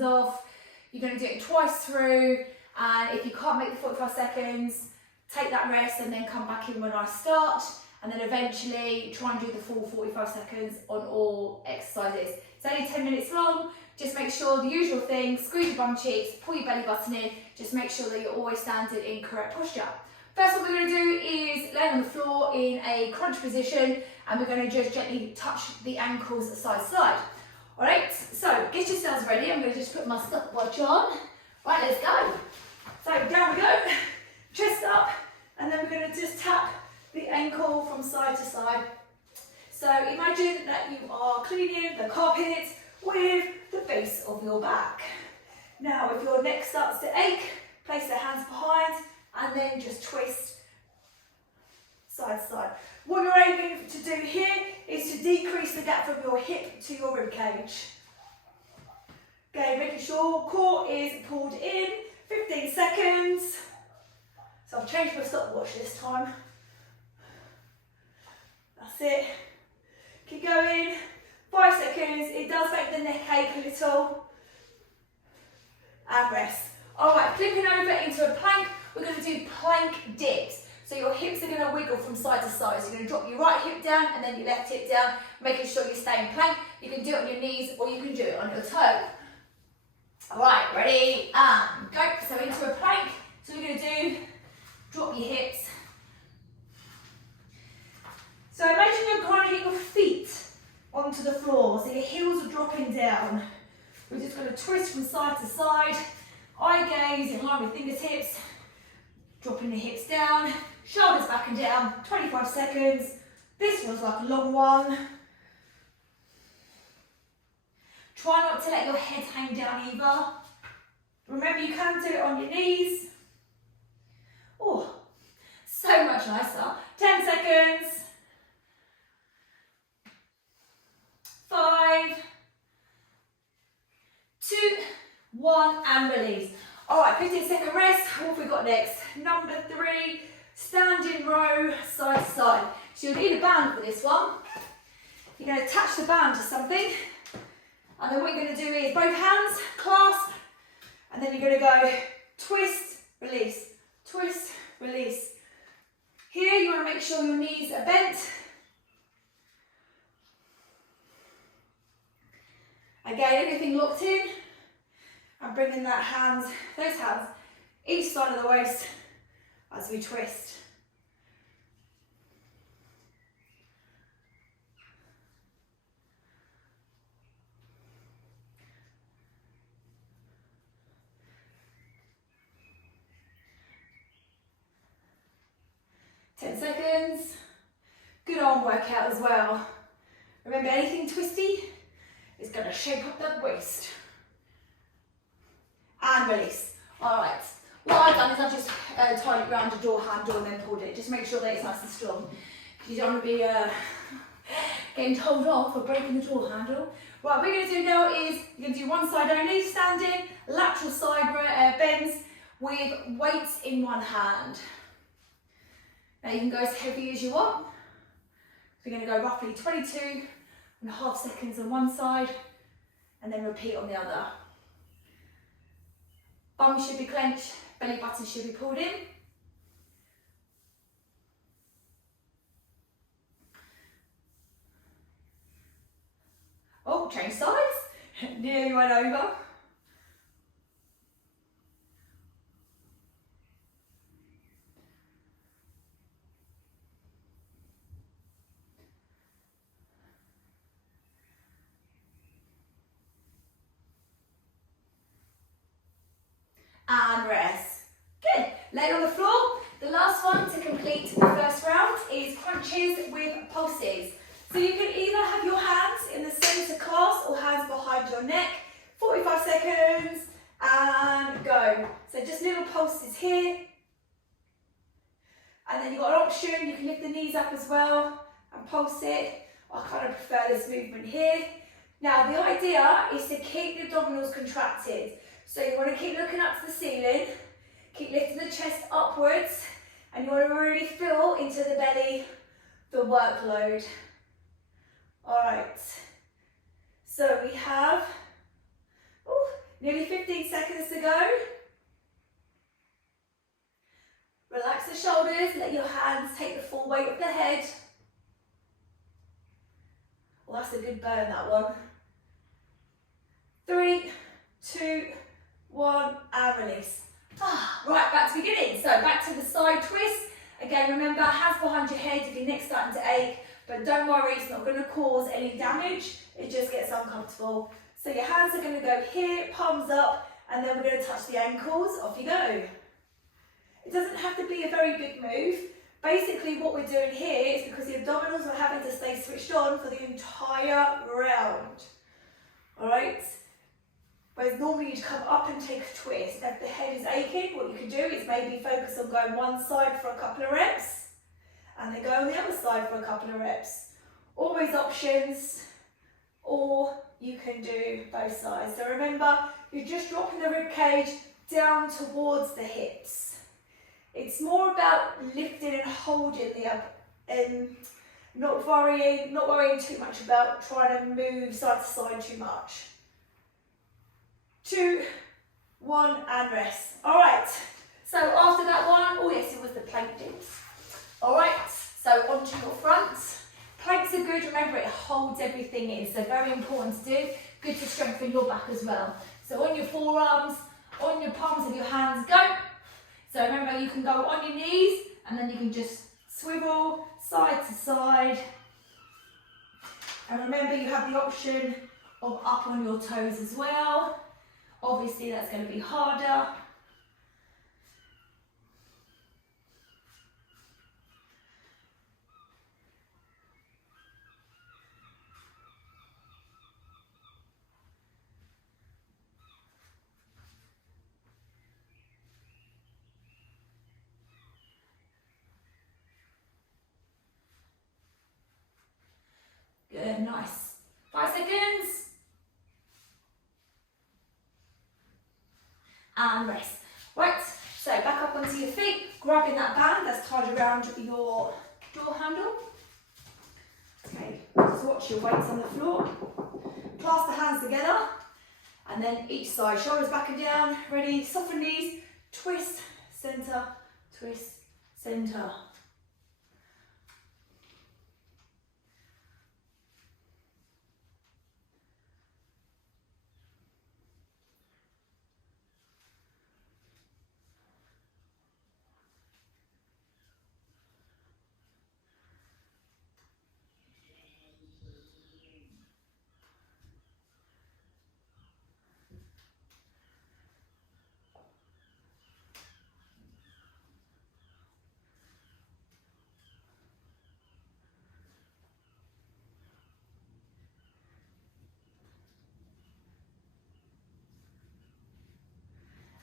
off. You're going to do it twice through, and if you can't make the 45 seconds, take that rest and then come back in when I start, and then eventually try and do the full 45 seconds on all exercises. It's only 10 minutes long. Just make sure the usual thing, squeeze your bum cheeks, pull your belly button in, just make sure that you're always standing in correct posture. First what we're going to do is lay on the floor in a crunch position, and we're going to just gently touch the ankles side to side. Alright, so get yourselves ready. I'm going to just put my stopwatch on. Right, let's go. So down we go, chest up, and then we're going to just tap the ankle from side to side. So imagine that you are cleaning the carpet with the base of your back. Now if your neck starts to ache, place the hands behind and then just twist side to side. What you're aiming to do here is to decrease the gap from your hip to your rib cage. Okay, making sure core is pulled in, 15 seconds. So I've changed my stopwatch this time. That's it. Keep going. 5 seconds. It does make the neck ache a little. And rest. Alright, flipping over into a plank. We're going to do plank dips. So your hips are going to wiggle from side to side. So you're going to drop your right hip down and then your left hip down, making sure you stay in plank. You can do it on your knees or you can do it on your toe. Alright, ready? And go. So into a plank. So we're going to do, drop your hips. So imagine you're grinding your feet onto the floor. So your heels are dropping down. We're just going to twist from side to side. Eye gaze in line with fingertips. Dropping the hips down, shoulders back and down, 25 seconds. This one's like a long one. Try not to let your head hang down either. Remember, you can do it on your knees. Oh, so much nicer. 10 seconds. 5, 2, 1, and release. Alright, 15-second rest. What have we got next? Number 3, standing row, side to side. So you'll need a band for this one. You're going to attach the band to something. And then what you're going to do is both hands, clasp, and then you're going to go twist, release, twist, release. Here you want to make sure your knees are bent. Again, everything locked in. And bringing that hands, those hands, each side of the waist as we twist. Ten seconds. Good arm workout as well. Remember, anything twisty is going to shape up that waist. And release. Alright, what I've done is I've just tied it around the door handle and then pulled it. Just make sure that it's nice and strong. You don't want to be getting told off for breaking the door handle. What we're going to do now is you're going to do one side only, standing, lateral side bends with weights in one hand. Now you can go as heavy as you want. We're going to go roughly 22.5 seconds on one side and then repeat on the other. Bum should be clenched, belly button should be pulled in. Oh, change sides. Nearly went over. And rest. Good. Lay on the floor. The last one to complete the first round is crunches with pulses. So you can either have your hands in the centre clasp or hands behind your neck. 45 seconds and go. So just little pulses here. And then you've got an option, you can lift the knees up as well and pulse it. I kind of prefer this movement here. Now the idea is to keep the abdominals contracted. So you want to keep looking up to the ceiling, keep lifting the chest upwards, and you want to really feel into the belly, the workload. All right, so we have Nearly 15 seconds to go. Relax the shoulders, let your hands take the full weight of the head. Well, that's a good burn, that one. 3, 2, 1, and release. Right, back to beginning. So back to the side twist. Again, remember, hands behind your head if your neck's starting to ache, but don't worry, it's not going to cause any damage, it just gets uncomfortable. So your hands are going to go here, palms up, and then we're going to touch the ankles, off you go. It doesn't have to be a very big move. Basically what we're doing here is because the abdominals are having to stay switched on for the entire round. Alright? Whereas normally you'd come up and take a twist. If the head is aching, what you can do is maybe focus on going one side for a couple of reps, and then go on the other side for a couple of reps. Always options, or you can do both sides. So remember, you're just dropping the rib cage down towards the hips. It's more about lifting and holding the up, and not worrying too much about trying to move side to side too much. 2, 1, and rest. All right, so after that one, oh yes, it was the plank dips. All right, so onto your front. Planks are good, remember it holds everything in, so very important to do. Good to strengthen your back as well. So on your forearms, on your palms of your hands, go. So remember, you can go on your knees, and then you can just swivel side to side. And remember, you have the option of up on your toes as well. Obviously, that's going to be harder. Good, nice. 5 seconds. And rest. Right, so back up onto your feet, grabbing that band that's tied around your door handle. Okay, just watch your weights on the floor. Clasp the hands together, and then each side, shoulders back and down. Ready, soften knees, twist, center, twist, center.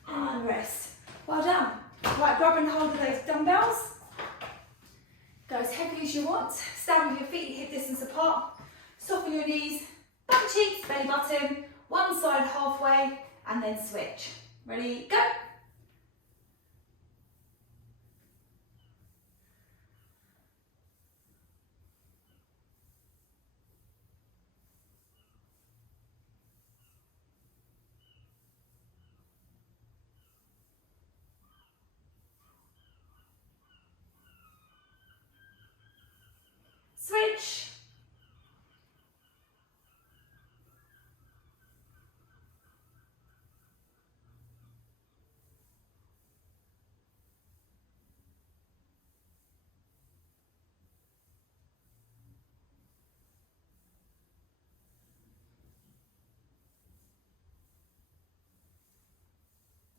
And rest. Well done. Right, grab and hold of those dumbbells. Go as heavy as you want. Stand with your feet hip distance apart. Soften your knees, bum cheeks, belly button. One side halfway, and then switch. Ready, go. Switch.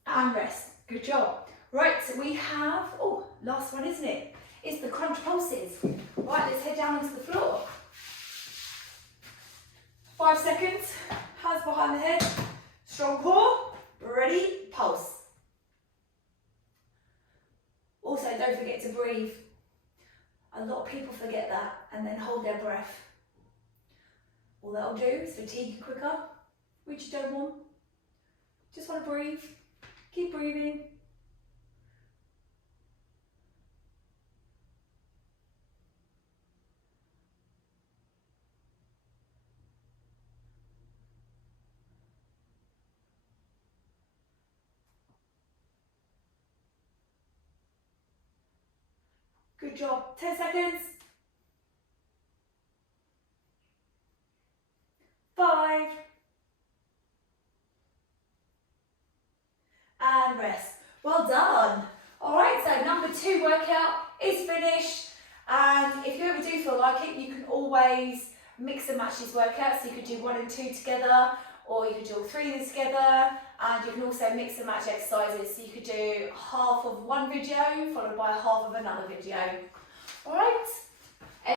And rest. Good job. Right, so we have, oh, last one, isn't it? It's the crunch pulses. Right, let's head down onto the floor. 5 seconds, hands behind the head, strong core, ready, pulse. Also, don't forget to breathe. A lot of people forget that and then hold their breath. All that'll do is fatigue you quicker, which you don't want. Just want to breathe. Keep breathing. Good job. 10 seconds. 5. And rest. Well done. All right, so number 2 workout is finished. And if you ever do feel like it, you can always mix and match these workouts. So you could do 1 and 2 together, or you could do all 3 of them together. And you can also mix and match exercises. So you could do half of one video followed by half of another video. All right.